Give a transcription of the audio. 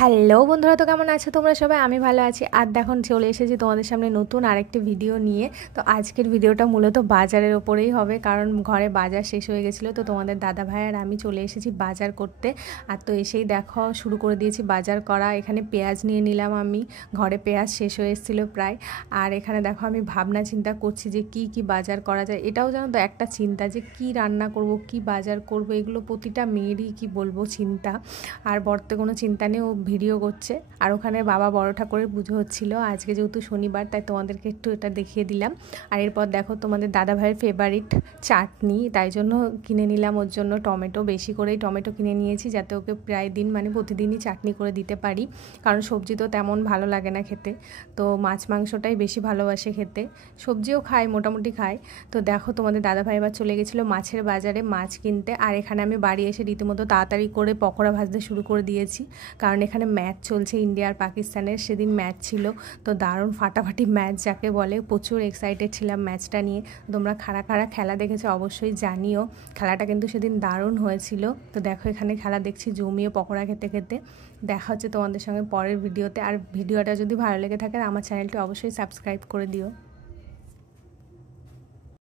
Hello বন্ধুরা, তো কেমন আছো তোমরা সবাই? আমি ভালো আছি। আর দেখো চলে এসেছি তোমাদের সামনে নতুন আরেকটি ভিডিও নিয়ে। তো আজকের ভিডিওটা মূলত বাজারের ওপরেই হবে, কারণ ঘরে বাজার শেষ হয়ে গেছিলো। তো তোমাদের দাদা ভাই আর আমি চলে এসেছি বাজার করতে। আর তো এসেই দেখো শুরু করে দিয়েছি বাজার করা। এখানে পেঁয়াজ নিয়ে নিলাম আমি, ঘরে পেঁয়াজ শেষ হয়ে এসেছিলো প্রায়। আর এখানে দেখো আমি ভাবনা চিন্তা করছি যে কি কি বাজার করা যায়। এটাও জানো তো একটা চিন্তা, যে কি রান্না করব, কি বাজার করব, এগুলো প্রতিটা মেয়েরই কি বলবো চিন্তা। আর বর্তে কোনো চিন্তা নেই, ও ভিডিও করছে। আর ওখানে বাবা বড় ঠাকুরের পুজো হচ্ছিল আজকে, যেহেতু শনিবার, তাই তোমাদেরকে একটু এটা দেখিয়ে দিলাম। আর এরপর দেখো তোমাদের দাদা ভাইয়ের ফেভারিট চাটনি, তাই জন্য কিনে নিলাম ওর জন্য টমেটো। বেশি করেই টমেটো কিনে নিয়েছি, যাতে ওকে প্রায় দিন মানে প্রতিদিনই চাটনি করে দিতে পারি, কারণ সবজি তো তেমন ভালো লাগে না খেতে। তো মাছ মাংসটাই বেশি ভালোবাসে খেতে, সবজিও খায়, মোটামুটি খায়। তো দেখো তোমাদের দাদা ভাই এবার চলে গেছিলো মাছের বাজারে মাছ কিনতে। আর এখানে আমি বাড়ি এসে রীতিমতো তাড়াতাড়ি করে পকোড়া ভাজতে শুরু করে দিয়েছি, কারণ এখানে ম্যাচ চলছে ইন্ডিয়া আর পাকিস্তানের। সেদিন ম্যাচ ছিল, তো দারুণ ফাটাফাটি ম্যাচ যাকে বলে। প্রচুর এক্সাইটেড ছিলাম ম্যাচটা নিয়ে। তোমরা কারা কারা খেলা দেখেছো অবশ্যই জানিও। খেলাটা কিন্তু সেদিন দারুণ হয়েছিল। তো দেখো এখানে খেলা দেখছি জমিয়ে পকোড়া খেতে খেতে। দেখা হচ্ছে তোমাদের সঙ্গে পরের ভিডিওতে। আর ভিডিওটা যদি ভালো লেগে থাকে আমার চ্যানেলটি অবশ্যই সাবস্ক্রাইব করে দিও।